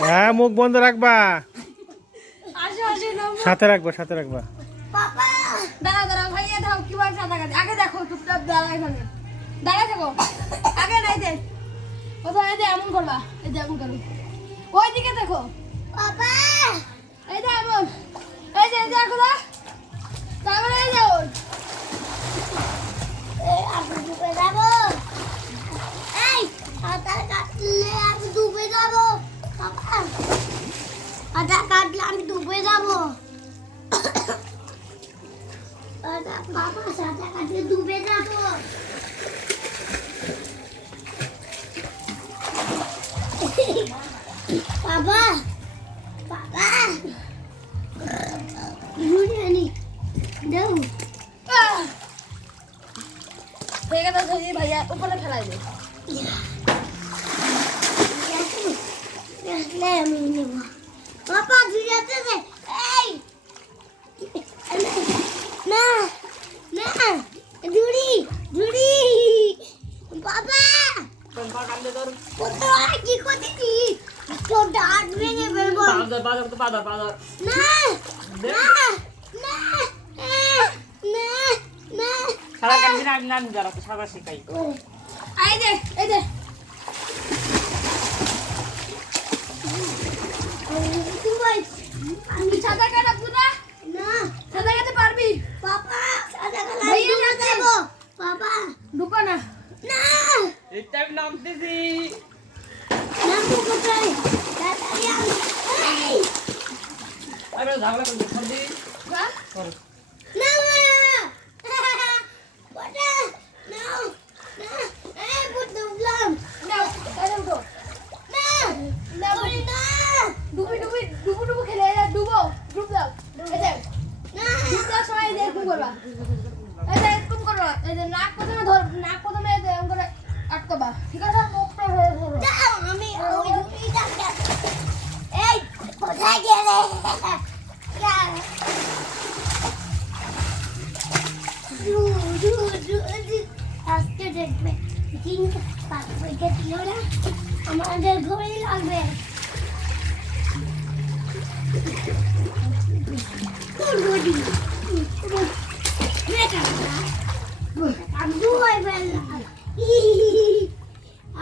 হ্যাঁ, মুখ বন্ধ রাখবা, সাথে রাখবা, সাথে রাখবা। দাঁড়া দাঁড়া ভাইয়া দাও কিভাবে সাদা কাটে আগে দেখো চুপচাপ দাঁড়া এখানে দাঁড়া থাকো আগে নাই দে কোথায় এই যে এমন করবা এই যে এমন করবি ওই দিকে দেখো বাবা এই যে এমন এই যে দেখো না তারপরে এই যে এই আমি ডুবে যাবো এই সাঁতার কাটলে আমি ডুবে যাবো বাবা সাঁতার কাটলে আমি ডুবে যাবো বাবা সাঁতার কাটলে ডুবে যাবো বাবা বাবা বিরিয়ানি দাও ঠিক আছে ধরি ভাইয়া উপরে ফেলাই দে আমি নেব বাবা জুড়িয়াতে দে এই না না জুড়ি জুড়ি বাবা পম্পা কান্দে তোর কোথায় কি করছিস তো দাঁত ভেঙে ফেলবো বাজার তো বাজার না না না না না সারা কান্দে না আমি নাম যারা তো সারা শিখাই এই যে আমি সাদা কাটবো না না সাদা কাটতে পারবি বাবা সাদা কাটতে দেবো বাবা ঢুকো না না এটা আমি নামতেছি নামবো কোথায় তাড়াতাড়ি এই আরে ঝাগড়া করতে খাবি না কর না ওটা নাও না এই বুঝতে উঠলাম নাও তাহলে উঠো না না বলি না ডুবু খেলে ডুবো ডুব দাও এই যে না ডুব দাও সবাই এরকম করবা এই যে এরকম করবা এই যে নাক প্রথমে এই যে এরকম করে আটকাবা ঠিক আছে মুখটা ধরে ধরো যাও আমি ওই ডুবি যাচ্ছি এই কোথায় গেলে আজকে দেখবে কিন্তু পাখি দিও না আমাদের ঘরে লাগবে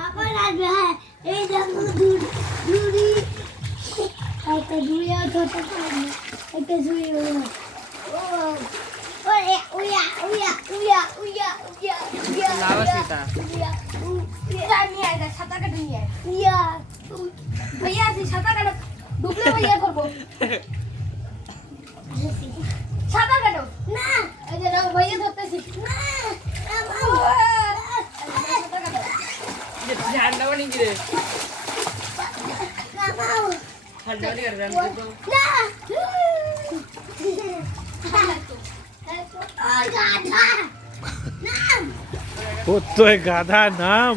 আবার আসবে হ্যাঁ এই দেখো দূরি একটা দূরে ধরতে পারবে একটা দূরে भैया साँतार काटो डुबले भैया करबो साँतार काटो ना এই যে নাও भैया ধরতেছি না সাঁতার কাটো ये ঠান্ডা পানি কি রে না বাবু ঠান্ডা পানি আর জান তো না ওই গাধা নাম কোথায় গাধা নাম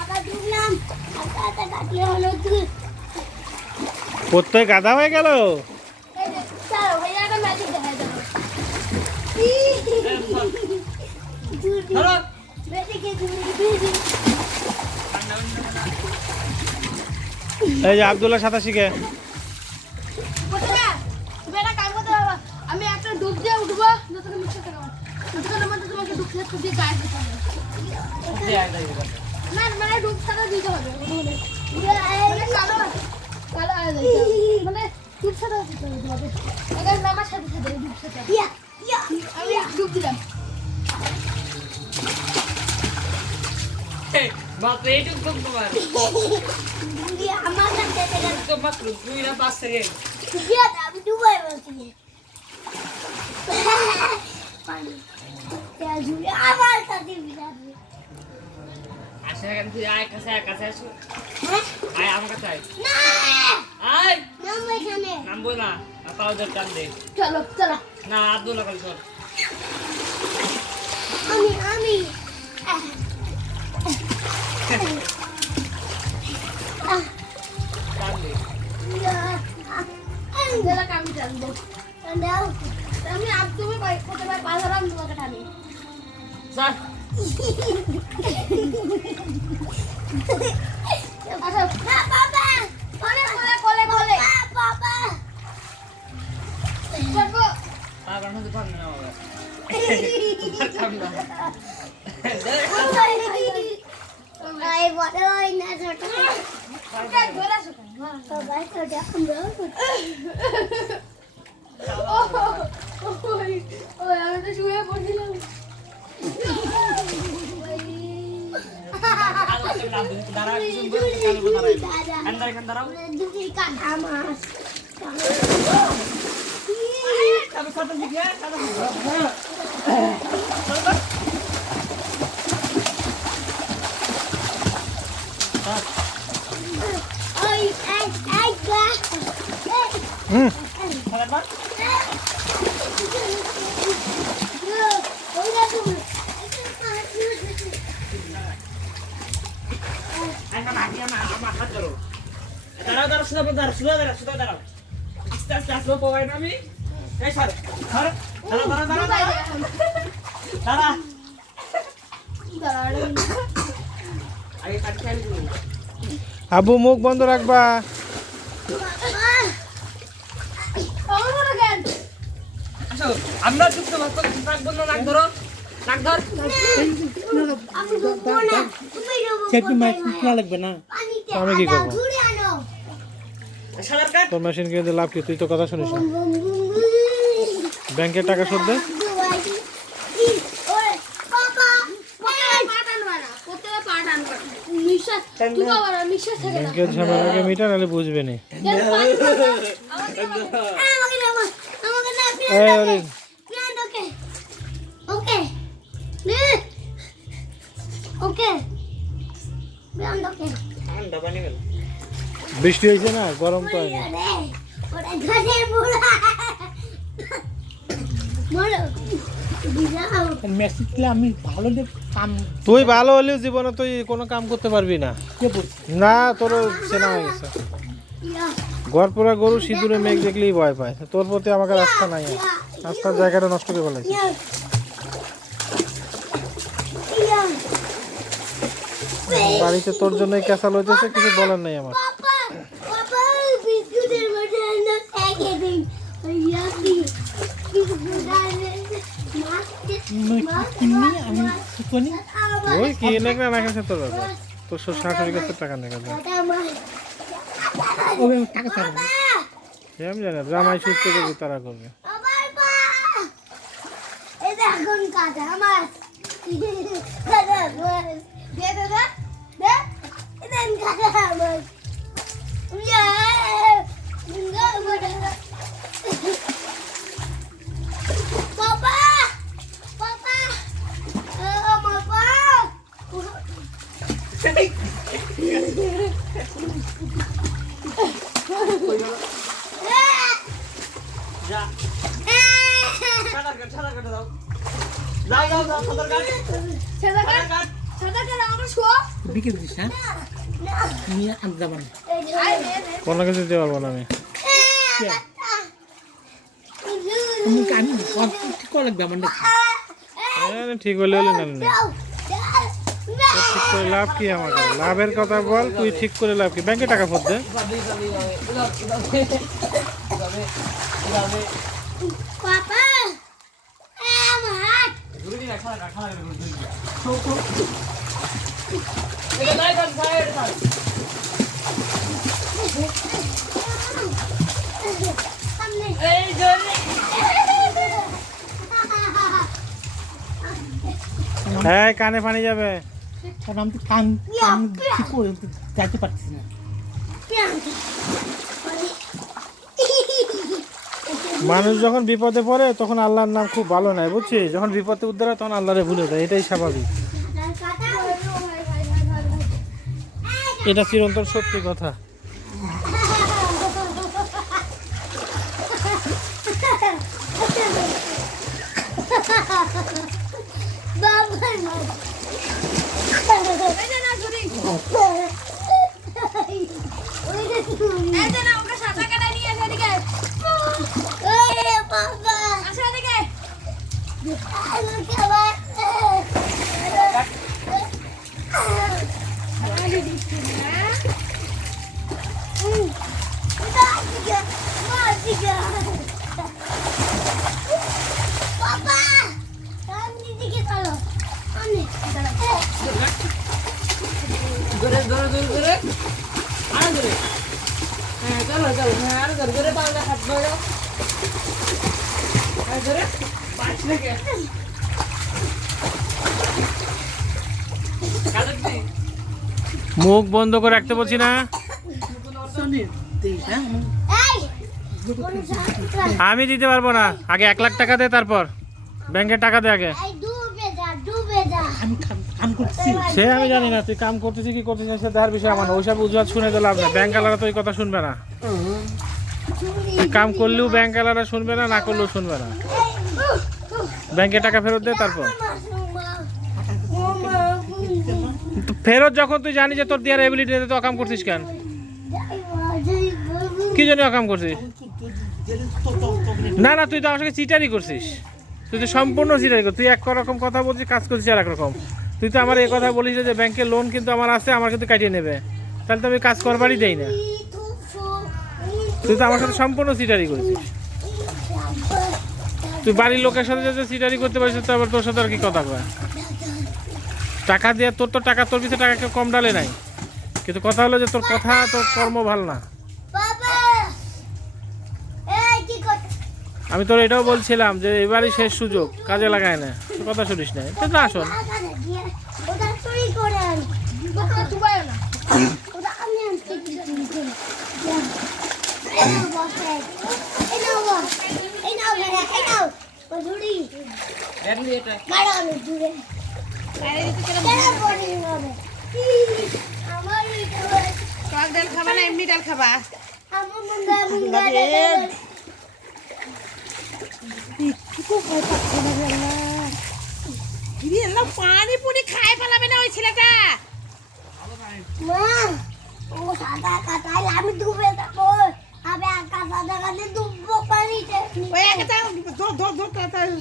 আবার ডুবলাম সাঁতার কাটলে হলো তুই কোথায় গাধা হয়ে গেল এই যে চলো भैया का मैजिक দেখাই দাও ধরো मैजिक के दूरी ঠান্ডা পানি এই যে আব্দুল্লাহ সাঁতার শিখে কোথায় তুমি একটা কাম করতে বাবা আমি একটা ডুব দিয়ে উঠবো যতক্ষণ মিশে থাকবো ততক্ষণ মধ্যে তোমাকে ডুব দিয়ে গায়ে দিতে হবে দে আই দে না মানে ডুব ছাড়া দিতে হবে মানে কালো মানে ডুব ছাড়া দিতে হবে এখানে নামার সাথে সাথে ডুব ছাড়া আমি ডুব দিলাম মাত্র এইটুকু তোমার আমার কাছে তো মাত্র 2 না 5 সেকেন্ড আমি ডুবাই বলছি আবার সাথে বিরাট আসে কেন তুই আয় কাছে আসো আয় আমার কাছে আয় না আয় নাম এখানে নামবো না পাও ধর টান দে চলো চলো না আব্দুল্লাহ কাল সর আমি টান দে আমি জানবো আমি তুমি কোথায় স্যার আচ্ছা বাবা কোলে কোলে কোলে বাবা চলো আর বানাতে পারবে না বাবা কাম না আই বড় হই না ছোট ওটা ধরা ছোট বাবা ছোট আমরা ওই আমি তো শুয়ে পড়ছিলাম দাঁড়া কিছু দাঁড়াই এখান দাঁড়াও দুটি কাটা মাছ আমি কত দিকে ওই এই গা খাবার ওইটা তুমি আইনা না দিয়া না আমার হাত ধরো দাঁড়াও দাঁড়াও সুদা দাঁড়াও আস্তে আস্তে আসবো পাই না আমি এই সর সর দাঁড়া আগে কাট খেয়াল করুন আবু মুখ বন্ধ রাখবা। আসো আমরা যুক্ত ভাত নাক বন্ধ নাক ধরো নাক ধর চেকি মাছ না লাগবে না আমি কি করবো? সাদার কাট তোর মেশিন কিনতে লাভ কি? তুই তো কথা শুনিস না। ব্যাংকের টাকা শোধ দে। ব্যাংকের ঝামেলাকে মিটা, নাহলে বুঝবে না। এই অরিন, ঠান্ডা পানি গেল বৃষ্টি হয়েছে না, গরম তো হয়নি। আমি ভালো কাম তুই ভালো হলেও জীবনে তুই কোনো কাম করতে পারবি না। না, তোর চেনা হয়ে গেছে। গড়পড়া গরু সিঁদুরে মেঘ দেখলেই ভয় পায়। তোর প্রতি আমাকে আস্থা নাই, আস্থার জায়গাটা নষ্ট করে ফেলেছে। বাড়িতে তোর জন্যই ক্যাসাল হইতেছে, কিছু বলার নাই আমার। আমি শুকনি ওই কি নেক না খেছে তোর ব্যাপার। তোর শাশুড়ির কাছে টাকা নেই কেন? ওই টাকা চাবো আমি জানি জামাই সুস্থ করবি, তারা করবে। এখন কাটা আমার Papa! Papa! Papa! যা সাদার কাট দাও যাও সাদার কাট সাদা কাট সাদা কাট আমার শো বিকে দিস হ্যাঁ নিয়ে আনতে যাবো না কোনো কিছু দিতে পারবো না আমি। আমি ঠিক করে লাগবে আমার ঠিক হলে হলে না নেই। ঠিক করে লাভ কি আমাকে? লাভের কথা বল, তুই ঠিক করে লাভ কি? ব্যাংকে টাকা ফোর দে। Papa! আমার হাত ঘুরে না খালা এটা নাই কাট সাইড কাট সামনে এই জন্য হ্যাঁ, কানে পানি যাবে। কারণ আমি তো কান ঠিক করে যাইতে পারছি না মানুষ যখন বিপদে পড়ে তখন আল্লাহর নাম খুব ভালো নাই, বুঝছিস? যখন বিপদে উদ্ধার হয় তখন আল্লাহরে ভুলে যায়, এটাই স্বাভাবিক। এটা চিরন্তন সত্যি কথা। বাবার মাছ এটা না ছুরি ওইটা ছুরি এটা না ওকে সাদা কাটা নিয়ে আসে এদিকে ওরে বাবা আসো এদিকে আলো খাবার বাবা সামনে দিকে চলো অনেক ধরে ধরে ধরে ধরে আরো ধরে হ্যাঁ চলো চলো হ্যাঁ আরো ধরে ধরে পাওয়া হাত ধরো আর ধরে পাঁচ থেকে কাটতি মুখ বন্ধ করে রাখতে বলছি না। শোনে দেই হ্যাঁ এই কোন সাথে আমি দিতে পারবো না, আগে 1 লাখ টাকা দে, তারপর ব্যাংকে টাকা দে আগে। এই ডুবে যা আমি কাম করছি সে আমি জানি না তুই কাম করতেছিস কি করতেছিস, সে দেখার বিষয় আমার না। ওইসব উজুয়াত শুনে তো লাভ নেই, ব্যাংক আলারা তো ওই কথা শুনবে না। তুই কাম করলেও ব্যাংক আলারা শুনবে না, না করলেও শুনবে না। ব্যাংকে টাকা ফেরত দে, তারপর তো ফেরত যখন তুই জানিস যে তোর দেওয়ার এবিলিটি নেই, তো অকাম করছিস কেন? কি জন্য অকাম করছিস? না না, তুই তো আমার সঙ্গে চিটারি করছিস, তুই তো সম্পূর্ণ চিটারি করছিস। তুই এক রকম কথা বলছিস, কাজ করছিস আর এক রকম। তুই তো আমার এই কথা বলিস যে ব্যাংকের লোন কিন্তু আমার আছে, আমার কিন্তু কাটিয়ে নেবে, তাহলে তো আমি কাজ করবারই দেই না। তুই তো আমার সাথে সম্পূর্ণ চিটারি করছিস। তুই বাড়ির লোকের সাথে যদি চিটারি করতে পারিস, তো আবার তোর সাথে আর কি কথা কয়? টাকা দিয়ে তোর তো টাকা, তোর পিছনে টাকা কেউ কম ডালে নাই, কিন্তু কথা হলো যে তোর কথা, তোর কর্ম ভালো না। বাবা এই কি করতে আমি তোর এটাও বলছিলাম যে এবারই শেষ সুযোগ, কাজে লাগায় না, তুই কথা শুনিস না। তো না শোন, ওটা চুরি করে আনি ওটা চুবাই না ওটা আমি আনতে দিই এই নাও বসে এই নাও ও ঝুড়ি এমনি এটা মারা আমি দূরে আরে দিতে কেন বড় হবে আমার টক ডাল খাবা না এমনি ডাল খাবা? আমার মুন্ডা পানি পুনি খাই ফেলাবে না ওই ছেলেটা। মা ও সাদা কাটাই আমি ডুবে যাবো আমি আকা সাদা কাটে ডুববো পানিতে ওই একটা ধর ধর ধর তাড়াতাড়ি।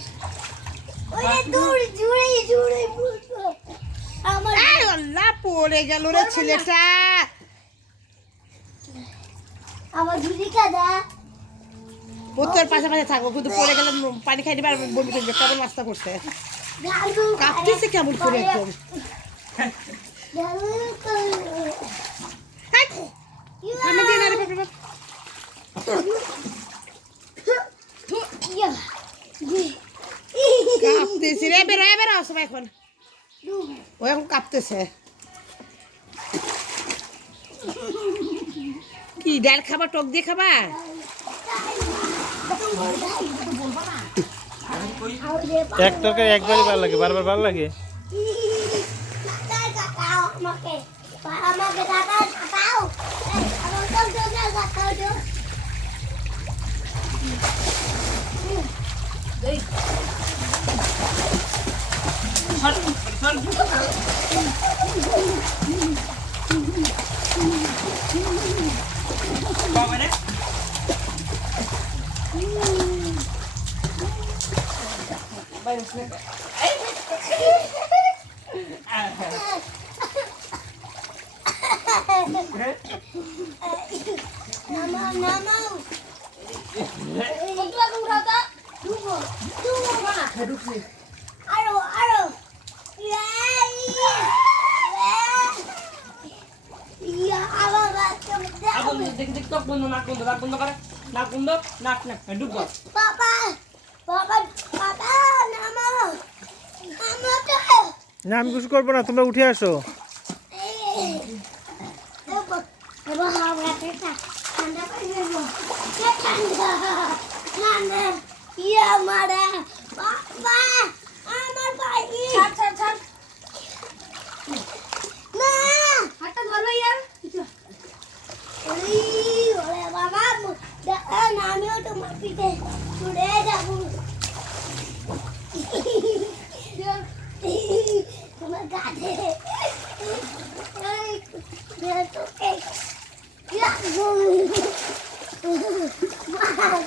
ওই দূর জুড়ে বুঝবো আমার এই আল্লাহ পড়ে গেল রে ছেলেটা। আমার ঝুড়ি কাদা ও তোর পাশাপাশি থাকবো, কিন্তু পড়ে গেলে পানি খাই দিবে আর বমি করবে। কেমন নাস্তা করছে, কাঁপতেছে কেমন করে একদম। আমি দিয়ে না রে বাবা। কাঁপতেছি রে, বেরো বেরো সবাই এখন। ও এখন কাঁপতেছে। কি ডাল খাবা, টক দিয়ে খাবা? এক তরকারি একবারই ভালো লাগে, বারবার ভালো লাগে? আমাকে দাদা দাও আমার দাও দাও বাবা রে নামাও কতলা উঠাতা দুবো না আরো ইয়া আবার আগুন দেখি দেখি টক বন্ধ, নাক বন্ধ, নাক বন্ধ করে, নাক বন্ধ, নাক নাক ডুব গো। বাবা নামাও তো না আমি কিছু করবো না, তোমরা উঠে আসো। এবার হাওড়া পেটা ঠান্ডা করে দেবো ঠান্ডা ইয়া মারা বাবা আমার ভাই ছাড় না হাতটা ধরো ইয়ার ওরে বাবা দেখা না আমিও তোমার পিঠে ছুড়ে যাবো তোমার গাছে তোকে মারা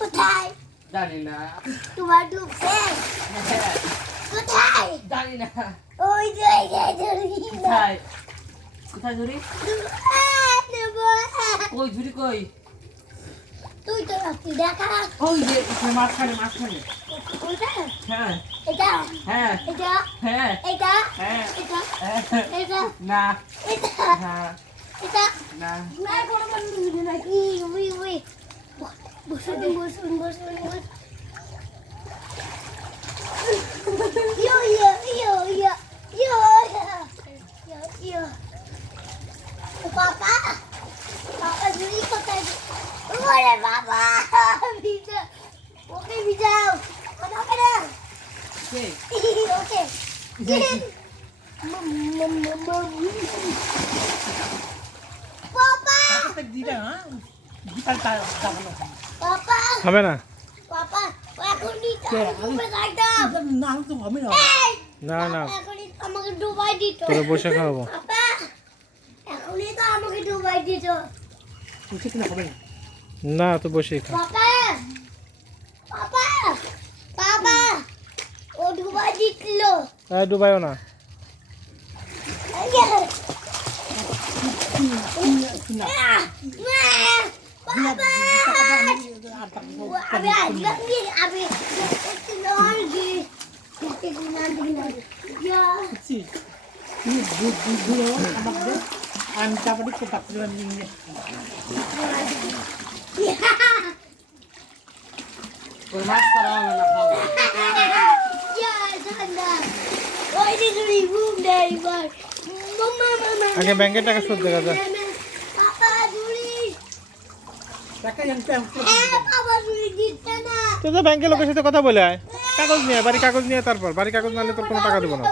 কোথায় জানি না তোমার ঢুকছে হ্যাঁ, কোথায় জানি না ওই জায়গায় ধরি কোথায় কোথায় ঝুড়ি কই ঝুড়ি কই তুই তো রাখি দেখা ওই যে মাঝখানে মাঝখানে ওইটা হ্যাঁ এটা হ্যাঁ এটা হ্যাঁ এটা হ্যাঁ এটা হ্যাঁ। এটা না এটা হ্যাঁ এটা না না কোনো বন্ধু নাকি উই উই বসুন বসুন বসুন yo papa papa juri kotai ore baba bisa oke bisa apa kena কে oke papa দিদা বিকাল তার যাবো না papa হবে না papa এখনই ডুবে যাইতাম না আমি তো হবে না না না এখনই আমাকে ডুবাই দিত তোরা বসে খাওয়াবো পাপা এখনই তো আমাকে ডুবাই দিত ঠিক না হবে না না তো বসেই খা পাপা পাপা পাপা ও ডুবাই দিছিল ডুবাইও না বাবা আমি আমি আমি তারপরে তো পাচ্ছিলাম নিয়ে ওই মাছ করা হবে না খাবো Why did you remove that one? Mama. আগে ব্যাংকের টাকা শোধ দেখা যায় Papa, Juli. টাকা জানতে Papa, Juli, দিচ্ছে না। তুই তো ব্যাংকের লোকের সাথে কথা বলে আয় কাগজ নিয়ে আয়, বাড়ি কাগজ নিয়ে তারপর বাড়ি কাগজ না হলে তোর কোনো টাকা দেবো না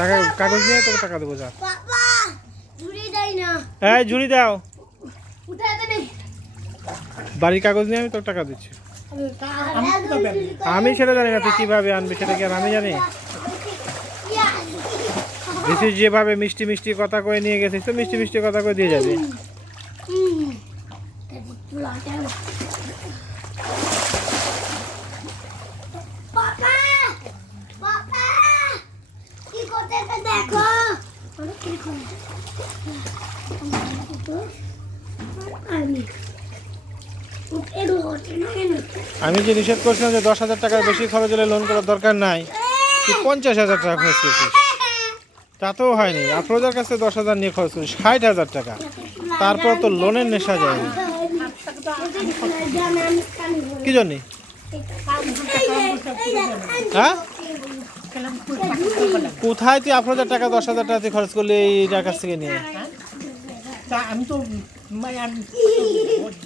টাকা কাগজ নিয়ে তোকে টাকা দেবো যা পাপা, ঝুড়ি দেয় না। হ্যাঁ ঝুড়ি দাও উঠাতে নেই। বাড়ির কাগজ নিয়ে আমি তোর টাকা দিচ্ছি আমি কি করবো? আমি সেটা জানি না তুই কিভাবে আনবি সেটা কি আর আমি জানি দিছিস যেভাবে মিষ্টি মিষ্টি কথা কয়ে নিয়ে গেছিস তো মিষ্টি মিষ্টি কথা কয়ে দিয়ে যাবি পাপা, পাপা, কি করতেছে দেখো। আমি আমি যে নিষেধ করছিলাম যে 10,000 টাকার বেশি খরচ হলে লোন করার দরকার নাই তুই 50,000 টাকা খরচ করছিস তাতেও হয়নি আফরোজার কাছে 10,000 নিয়ে খরচ করিস 60,000 টাকা তারপর তো লোনের নেশা যায়নি কি জন্যে হ্যাঁ কোথায় তুই আফরোজার টাকা 10,000 টাকা তুই খরচ করলি এইটার কাছ থেকে নিয়ে তা আমি তো মানে আমি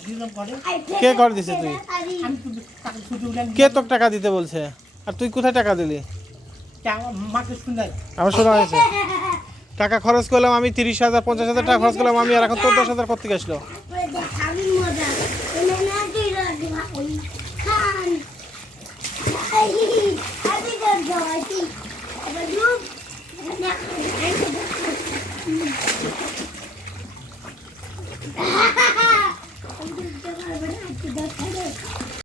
দিলাম করে কে করে দিছে তুই আমি তো টাকা ছুটি উঠান কে তোকে টাকা দিতে বলছে আর তুই কোথায় টাকা দিলি মাকে শুনাই আমার শোনা হয়েছে টাকা খরচ করলাম আমি 30,000 50,000 টাকা খরচ করলাম আমি আর এখন তোর 10,000 কোথেকে আসলো